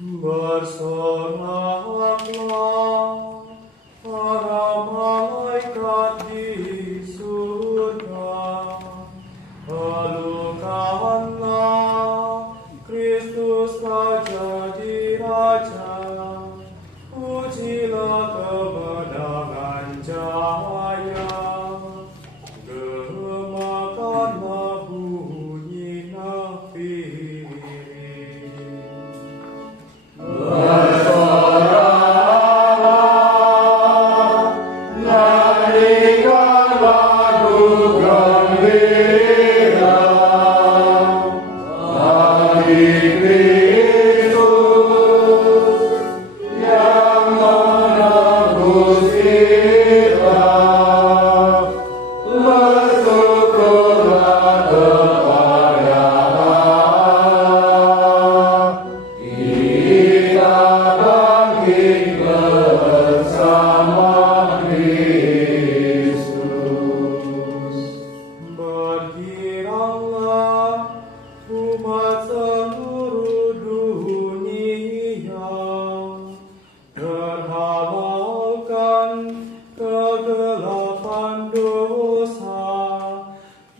Bersoraklah para malaikat di surga, halukanlah Kristus Raja di Raja, pujilah kemenangan jaya, gemakanlah bunyi nafiri.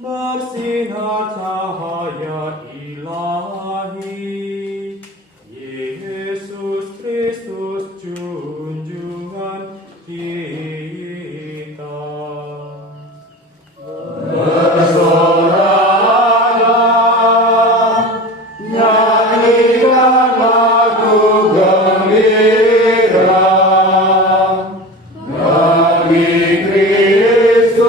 Bersinar cahaya ilahi, Yesus Kristus junjungan kita. Bersoraklah, nyanyikan lagu gembira bagi Kristus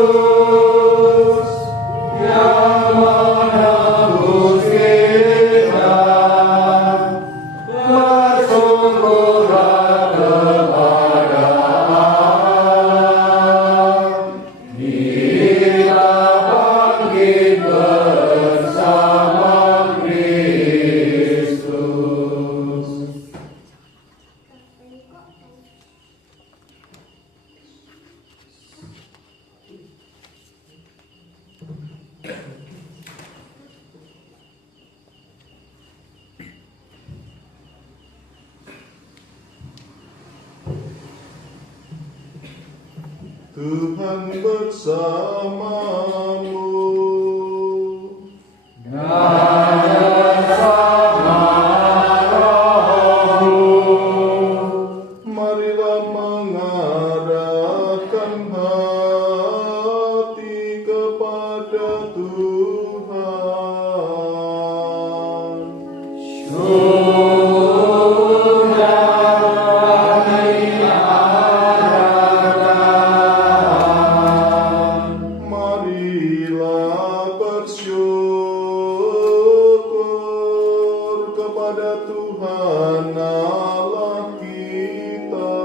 yang menebus kita. Bersyukurlah kepada Allah, kita bangkit bersama Kristus. Tuhan bersamamu. Marilah mengarahkan hati kepada Tuhan. Marilah bersyukur kepada Tuhan Allah kita.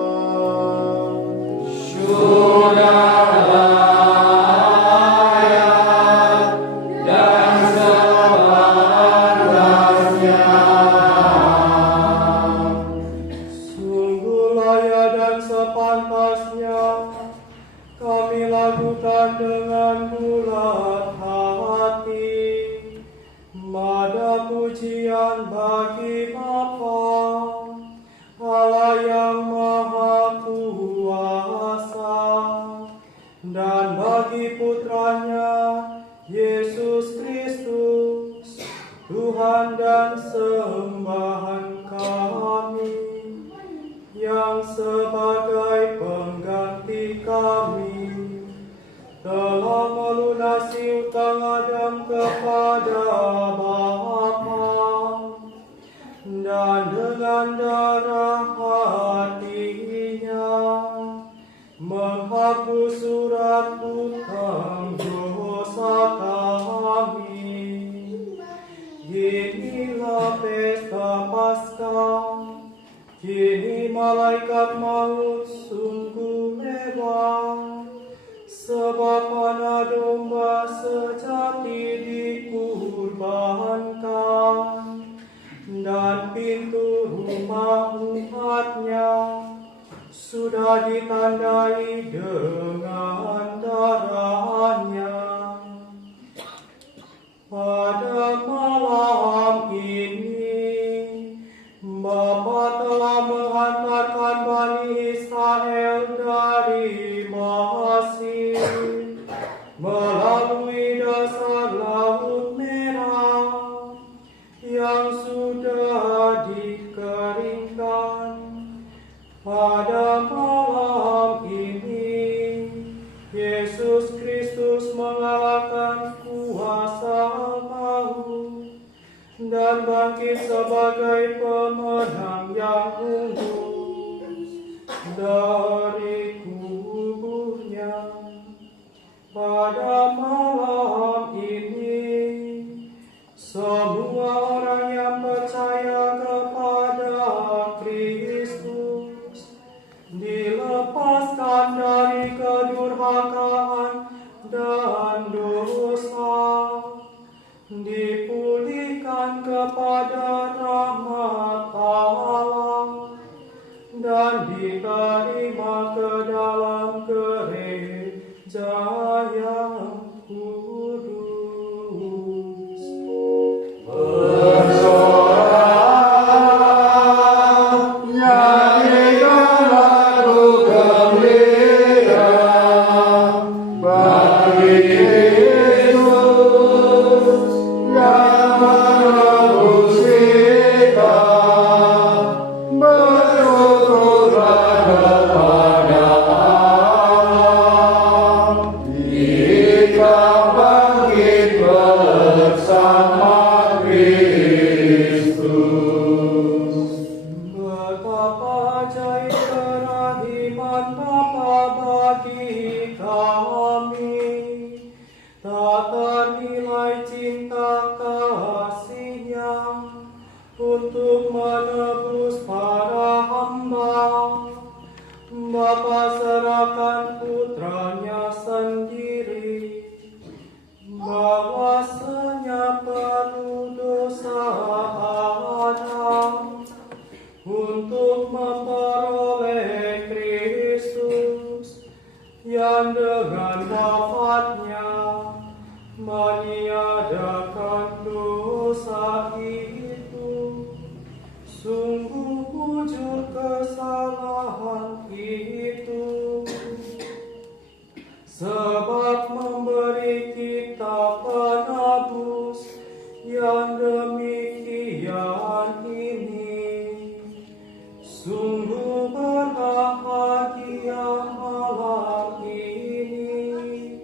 Sungguh layak dan sepantasnya kami lakukan dengan bulat hati mada pujian bagi Bapa, Allah yang Maha Kuasa, dan bagi Putranya Yesus Kristus, Tuhan dan sembahan kami, yang sebagai pengganti kami telah melunasi utang Adam kepada Bapa, dan dengan darah hatinya menghapus surat utang dosa kami. Inilah pesta Paskah, kini malaikat maut sungguh mewah, sebab anak domba sejati dikurbankan, dan pintu rumah umatnya sudah ditandai dengan darahnya. Pada malam ini Bapa dan bangkit sebagai pemenang yang unggul dari kuburnya. Pada malam ini, semua orang yang percaya kepada Kristus dilepaskan dari kedurhakaan dan dosa, dipulihkan kepada rahmat Allah, dan diterima ke dalam gereja yang kudus. Betapa ajaib kerahiman Bapa bagi kami, tak ternilai cinta kasih-Nya untuk menebus para hamba. Bapa serahkan putranya sendiri, bahwasanya perlu dosa Adam untuk memperoleh Kristus yang dengan wafatnya meniadakan dosa itu. Sungguh wujud kesalahan itu, sebab memberi kita penebus yang demikian ini. Sungguh berbahagia malam ini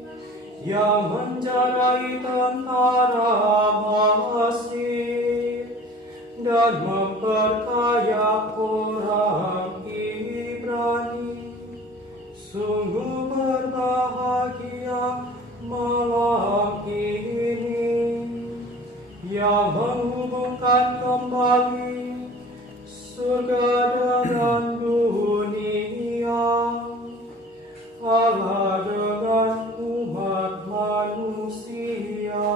yang menjadai tentara Mesir dan memperkaya orang Ibrani. Sungguh berbahagia malam ini yang menghubungkan kembali surga dengan dunia, Allah dengan umat manusia.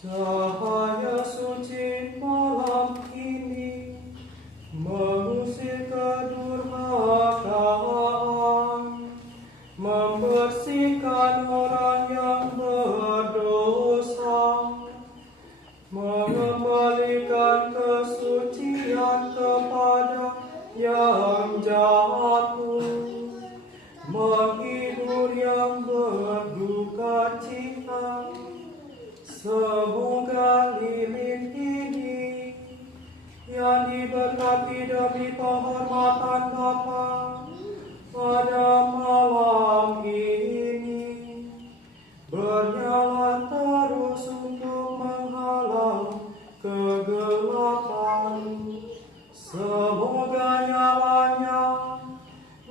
Cahaya suci malam ini mengusir kedurhakaan, membersihkan orang yang berdosa, mengembalikan kesucian kepada yang jatuh, menghibur yang berduka cita. Semoga lilin ini yang diberkati demi penghormatan Bapa pada malam ini bernyala terus untuk menghalau kegelapan. Semoga nyalanya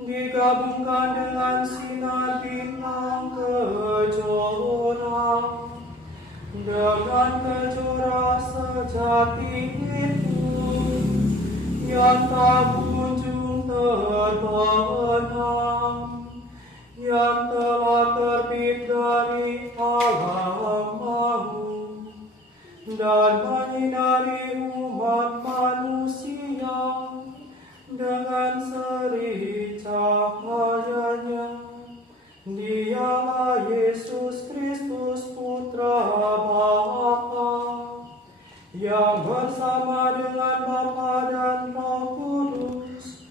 digabungkan dengan sinar bintang kejora, dengan kejora sejati itu yang tak kunjung terbenam, yang telah terbit dari alam maut dan menyinari umat manusia dengan seri cahayanya. Dia Dialah Yesus Kristus Putra Bapa, yang bersama dengan Bapa dan Roh Kudus,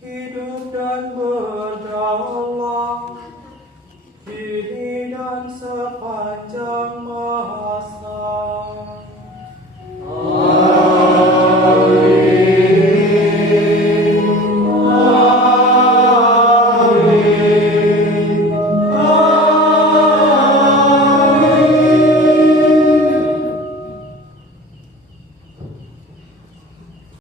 hidup dan berdaulat, kini dan sepanjang masa.